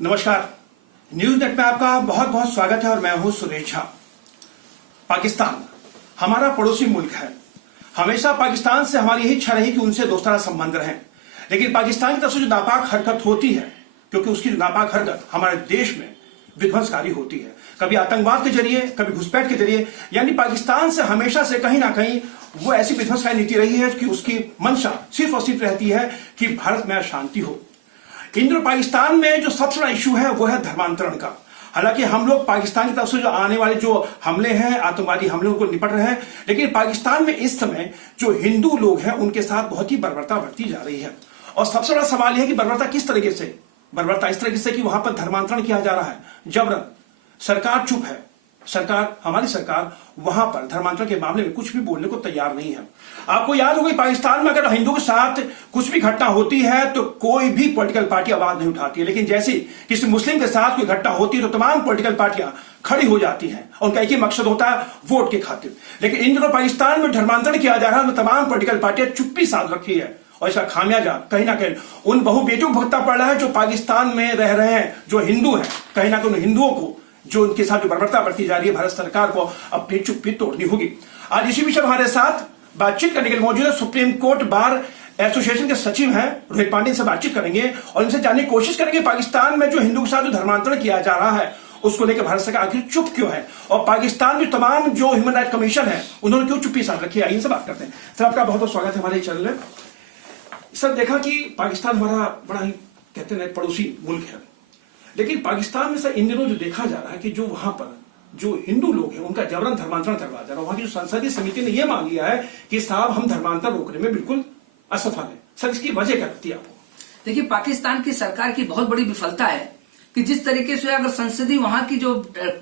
नमस्कार। News net में आपका बहुत बहुत स्वागत है और मैं हूं सुरेश झा। पाकिस्तान हमारा पड़ोसी मुल्क है। हमेशा पाकिस्तान से हमारी यही इच्छा रही कि उनसे दोस्ताना संबंध रहे, लेकिन पाकिस्तान की तरफ से जो नापाक हरकत होती है, क्योंकि उसकी नापाक हरकत हमारे देश में विध्वंसकारी होती है, कभी आतंकवाद के जरिए, कभी घुसपैठ के जरिए, यानी पाकिस्तान से हमेशा से कहीं ना कहीं वो ऐसी विध्वंसकारी नीति रही है कि उसकी मंशा सिर्फ और सिर्फ रहती है कि भारत में अशांति हो। इंडो पाकिस्तान में जो सबसे बड़ा इशू है वो है धर्मांतरण का। हालांकि हम लोग पाकिस्तान की तरफ से जो आने वाले जो हमले हैं, आतंकवादी हमलों को निपट रहे हैं, लेकिन पाकिस्तान में इस समय जो हिंदू लोग हैं उनके साथ बहुत ही बर्बरता बरती जा रही है। और सबसे बड़ा सवाल यह है कि बर्बरता किस तरीके से? बर्बरता इस तरीके से कि वहां पर धर्मांतरण किया जा रहा है जबरन। सरकार चुप है। हमारी सरकार वहां पर धर्मांतरण के मामले में कुछ भी बोलने को तैयार नहीं है। आपको याद होगा पाकिस्तान में अगर हिंदू के साथ कुछ भी घटना होती है तो कोई भी पॉलिटिकल पार्टी आवाज नहीं उठाती है, लेकिन जैसे किसी मुस्लिम के साथ कोई घटना होती है तो तमाम पॉलिटिकल पार्टियां खड़ी हो जाती हैं। उनका एक ही मकसद होता है, वोट के खातिर। लेकिन इन दिनों पाकिस्तान में धर्मांतरण किया जा रहा है, तमाम पॉलिटिकल पार्टियां चुप्पी साध रखी है और इसका खामियाजा कहीं ना कहीं उन बहु बेटियों को भुगतना पड़ रहा है जो पाकिस्तान में रह रहे हैं, जो हिंदू हैं। कहीं ना कहीं उन हिंदुओं को जो उनके साथ जो बर्बरता बरती जा रही है, भारत सरकार को अपनी चुप्पी तोड़नी होगी। आज इसी विषय हमारे साथ बातचीत करने के लिए मौजूद है सुप्रीम कोर्ट बार एसोसिएशन के सचिव हैं रोहित पांडे। से बातचीत करेंगे और इनसे जानने की कोशिश करेंगे पाकिस्तान में जो हिंदू के साथ जो धर्मांतरण किया जा रहा है उसको लेकर भारत सरकार आखिर चुप क्यों है, और पाकिस्तान में तमाम जो ह्यूमन राइट कमीशन है उन्होंने क्यों चुप्पी साध रखी है। इनसे बात करते हैं। सर, आपका बहुत बहुत स्वागत है हमारे चैनल में। सर, देखा कि पाकिस्तान हमारा बड़ा ही कहते हैं पड़ोसी मुल्क है, लेकिन पाकिस्तान में सर इन दिनों जो देखा जा रहा है कि जो वहां पर जो हिंदू लोग हैं उनका जबरन धर्मांतरण करवाया जा रहा है। वहां की जो संसदीय समिति ने यह मांग लिया है कि साहब हम धर्मांतरण रोकने में बिल्कुल असफल है। सर, इसकी वजह क्या लगती है आपको? देखिए, पाकिस्तान की सरकार की बहुत बड़ी विफलता है कि जिस तरीके से अगर संसदीय वहां की जो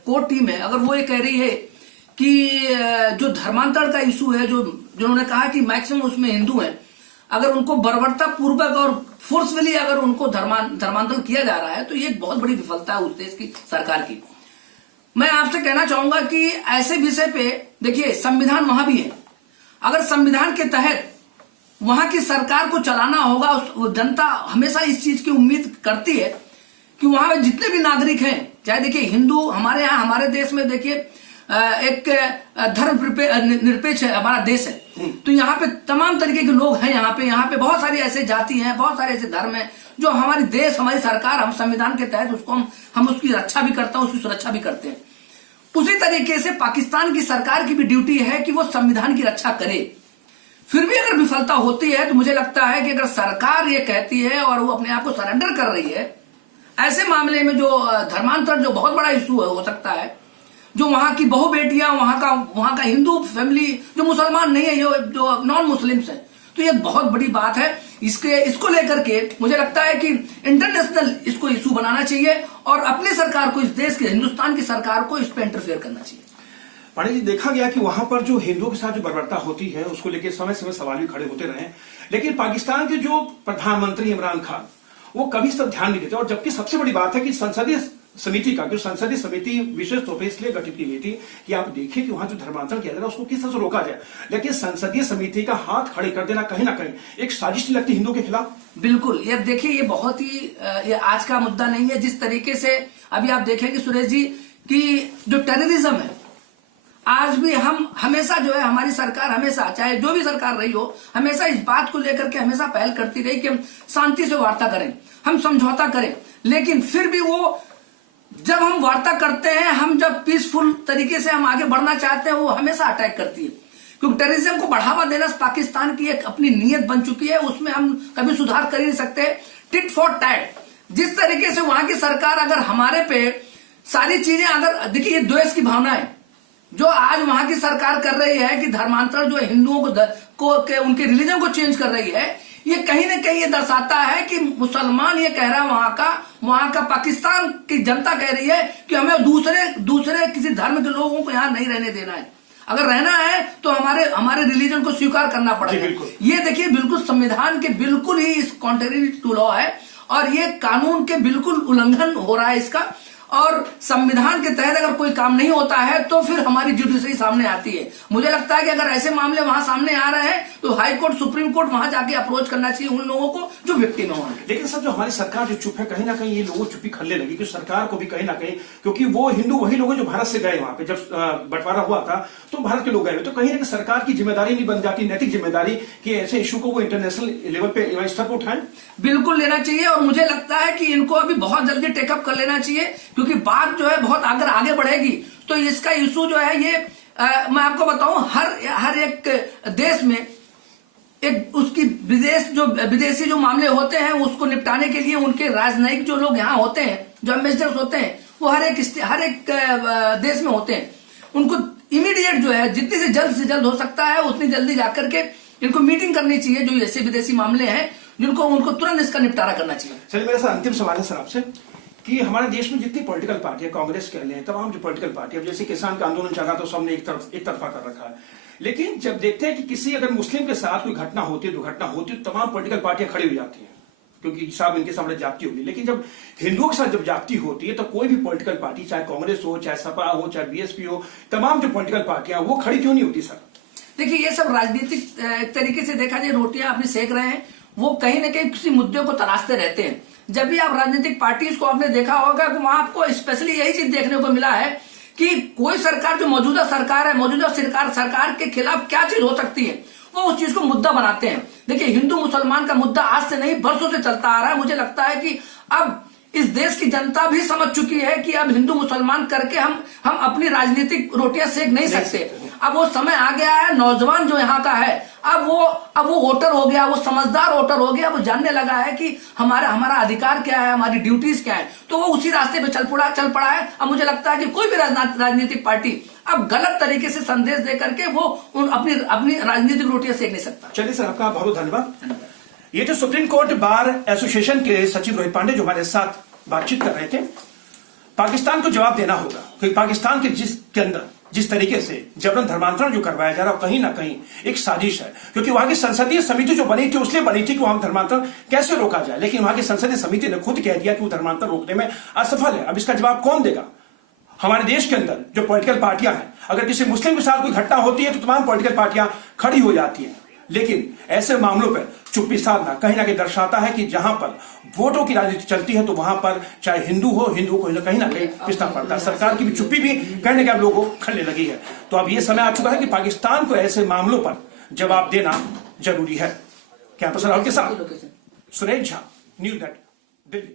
कोर्ट टीम है, अगर वो ये कह रही है कि जो धर्मांतरण का इशू है, जो जिन्होंने कहा कि मैक्सिमम उसमें हिंदू हैं, अगर उनको बर्बरता पूर्वक और फोर्सफुली अगर उनको धर्मांतरण किया जा रहा है तो ये एक बहुत बड़ी विफलता है उस देश की सरकार की। मैं आपसे कहना चाहूंगा कि ऐसे विषय पे देखिए, संविधान वहां भी है। अगर संविधान के तहत वहां की सरकार को चलाना होगा, जनता हमेशा इस चीज की उम्मीद करती है कि वहां पे जितने भी नागरिक हैं, चाहे देखिए हिंदू, हमारे यहाँ हमारे देश में देखिए एक धर्म निरपेक्ष है हमारा देश है, तो यहाँ पे तमाम तरीके के लोग हैं। यहाँ पे बहुत सारी ऐसे जाति हैं, बहुत सारे ऐसे धर्म हैं जो हमारी देश, हमारी सरकार, हम संविधान के तहत उसको हम उसकी रक्षा भी करते हैं, उसकी सुरक्षा भी करते हैं। उसी तरीके से पाकिस्तान की सरकार की भी ड्यूटी है कि वो संविधान की रक्षा करे। फिर भी अगर विफलता होती है तो मुझे लगता है कि अगर सरकार ये कहती है और वो अपने आप को सरेंडर कर रही है, ऐसे मामले में जो धर्मांतरण जो बहुत बड़ा इशू है हो सकता है, जो वहां की बहु बेटियां, वहां का हिंदू फैमिली जो मुसलमान नहीं है, जो नॉन मुस्लिम्स है, तो ये बहुत बड़ी बात है। इसको लेकर के मुझे लगता है कि इंटरनेशनल इसको इशू बनाना चाहिए और अपनी सरकार को, इस देश के हिंदुस्तान की सरकार को इस पे इंटरफेयर करना चाहिए। पांडे जी, देखा गया कि वहां पर जो हिंदुओं के साथ जो बर्बरता होती है उसको लेकर समय समय सवाल भी खड़े होते रहे, लेकिन पाकिस्तान के जो प्रधानमंत्री इमरान खान वो कभी इस पर ध्यान नहीं देते। और जबकि सबसे बड़ी बात है कि संसदीय समिति विशेष तौर पर इसलिए गठित की गई थी कि आप देखिए कि वहां जो धर्मांतरण किया जा रहा है उसको किस तरह से रोका जाए, लेकिन संसदीय समिति का हाथ खड़े कर देना कहीं ना कहीं एक साजिश लगती हिंदुओं के खिलाफ। बिल्कुल, ये देखिए, ये बहुत ही ये आज का मुद्दा नहीं है। जिस तरीके से अभी आप देखेंगे सुरेश जी कि जो टेररिज्म है, आज भी हम हमेशा जो है, हमारी सरकार हमेशा, चाहे जो भी सरकार रही हो, हमेशा इस बात को लेकर के हमेशा पहल करती रही कि हम शांति से वार्ता करें, हम समझौता करें। लेकिन फिर भी वो, जब हम वार्ता करते हैं, हम जब पीसफुल तरीके से हम आगे बढ़ना चाहते हैं, वो हमेशा अटैक करती है। क्योंकि टेररिज्म को बढ़ावा देना पाकिस्तान की एक अपनी नीयत बन चुकी है, उसमें हम कभी सुधार कर ही नहीं सकते। टिट फॉर टैट, जिस तरीके से वहां की सरकार अगर हमारे पे सारी चीजें, अगर देखिए, ये द्वेष की भावना है जो आज वहां की सरकार कर रही है कि धर्मांतरण जो हिंदुओं को उनके रिलीजन को चेंज कर रही है, ये कहीं ना कहीं ये दर्शाता है कि मुसलमान ये कह रहा है, वहां का पाकिस्तान की जनता कह रही है कि हमें दूसरे किसी धर्म के लोगों को यहाँ नहीं रहने देना है। अगर रहना है तो हमारे रिलीजन को स्वीकार करना पड़ेगा। ये देखिए, बिल्कुल संविधान के बिल्कुल ही इस कॉन्ट्रेरी टू लॉ है और ये कानून के बिल्कुल उल्लंघन हो रहा है इसका। और संविधान के तहत अगर कोई काम नहीं होता है तो फिर हमारी जुडिशरी सामने आती है। मुझे लगता है कि अगर ऐसे मामले वहां सामने आ रहे हैं तो हाई कोर्ट, सुप्रीम कोर्ट वहां जाके अप्रोच करना चाहिए उन लोगों को जो विक्टिम है। लेकिन सर, जो हमारी सरकार जो चुप है, कहीं ना कहीं ये लोगों को चुप्पी खलने लगी कि सरकार को भी कहीं ना कहीं, क्योंकि वो हिंदू वही लोग हैं जो भारत से गए वहां पे जब बंटवारा हुआ था तो भारत के लोग गए, तो कहीं ना कहीं सरकार की जिम्मेदारी नहीं बन जाती, नैतिक जिम्मेदारी कि ऐसे इशू को वो इंटरनेशनल लेवल पे स्तर पर उठाएं? बिल्कुल लेना चाहिए, और मुझे लगता है कि इनको अभी बहुत जल्दी टेकअप कर लेना चाहिए, क्योंकि बात जो है बहुत अगर आगे बढ़ेगी तो इसका इशू जो है ये मैं आपको बताऊं, हर एक देश में एक उसकी विदेशी जो मामले होते हैं उसको निपटाने के लिए उनके राजनयिक जो लोग यहाँ होते हैं, जो एम्बेसडर्स होते हैं, वो हर एक देश में होते हैं। उनको इमीडिएट जो है जितनी से जल्द हो सकता है उतनी जल्दी जाकर के इनको मीटिंग करनी चाहिए, जो ऐसे विदेशी मामले हैं जिनको उनको तुरंत इसका निपटारा करना चाहिए। चलिए, मेरा सर अंतिम सवाल है सर आपसे कि हमारे देश में जितनी पॉलिटिकल पार्टी है, कांग्रेस कह लें, तमाम जो पॉलिटिकल पार्टी, अब जैसे किसान का आंदोलन चला तो सबने एक तरफा कर रखा है, लेकिन जब देखते हैं कि किसी अगर मुस्लिम के साथ कोई घटना होती है, दुर्घटना होती है, तो तमाम पॉलिटिकल पार्टियां खड़ी हो जाती हैं क्योंकि साहब इनके सामने जाति होगी। लेकिन जब हिंदुओं के साथ जब जाति होती है तो कोई भी पॉलिटिकल पार्टी, चाहे कांग्रेस हो, चाहे सपा हो, चाहे बीएसपी हो, तमाम जो पॉलिटिकल पार्टियां वो खड़ी क्यों नहीं होती सर? देखिए, ये सब राजनीतिक तरीके से देखा जाए, रोटियां अपनी सेक रहे हैं, वो कहीं ना कहीं किसी मुद्दे को तलाशते रहते हैं। जब भी आप राजनीतिक पार्टीज को आपने देखा होगा कि वहां आपको स्पेशली यही चीज देखने को मिला है कि कोई सरकार, जो मौजूदा सरकार है, मौजूदा सरकार के खिलाफ क्या चीज हो सकती है, वो उस चीज को मुद्दा बनाते हैं। देखिए, हिंदू मुसलमान का मुद्दा आज से नहीं बरसों से चलता आ रहा है। मुझे लगता है कि अब इस देश की जनता भी समझ चुकी है कि अब हिंदू मुसलमान करके हम अपनी राजनीतिक रोटियां सेक नहीं सकते। अब वो समय आ गया है, नौजवान जो यहाँ का है अब वो वोटर हो गया, वो समझदार वोटर हो गया, वो जानने लगा है कि हमारा अधिकार क्या है, हमारी ड्यूटीज क्या है, तो वो उसी रास्ते पे चल पड़ा है। अब मुझे लगता है कि कोई भी राजनीतिक पार्टी अब गलत तरीके से संदेश दे करके वो अपनी राजनीतिक रोटियां सेक नहीं सकता। चलिए सर, आपका बहुत धन्यवाद। ये जो सुप्रीम कोर्ट बार एसोसिएशन के सचिव रोहित पांडे जो हमारे साथ बातचीत कर रहे थे, पाकिस्तान को जवाब देना होगा क्योंकि पाकिस्तान के अंदर जिस तरीके से जबरन धर्मांतरण जो करवाया जा रहा है कहीं ना कहीं एक साजिश है, क्योंकि वहां की संसदीय समिति जो बनी थी उसलिए बनी थी कि वहां धर्मांतरण कैसे रोका जाए, लेकिन वहां की संसदीय समिति ने खुद कह दिया कि वो धर्मांतरण रोकने में असफल है। अब इसका जवाब कौन देगा? हमारे देश के अंदर जो पॉलिटिकल पार्टियां हैं, अगर किसी मुस्लिम के साथ कोई घटना होती है तो तमाम पॉलिटिकल पार्टियां खड़ी हो जाती हैं, लेकिन ऐसे मामलों पर चुप्पी साधना कहीं ना कहीं दर्शाता है कि जहां पर वोटों की राजनीति चलती है तो वहां पर चाहे हिंदू हो कहीं ना कहीं पिसना पड़ता है। सरकार की भी चुप्पी भी कहने के अब लोगों को खलने लगी है। तो अब यह समय आ चुका है कि पाकिस्तान को ऐसे मामलों पर जवाब देना जरूरी है। कैंपस राहुल के साथ सुरेश झा, न्यूज़ नेट, दिल्ली।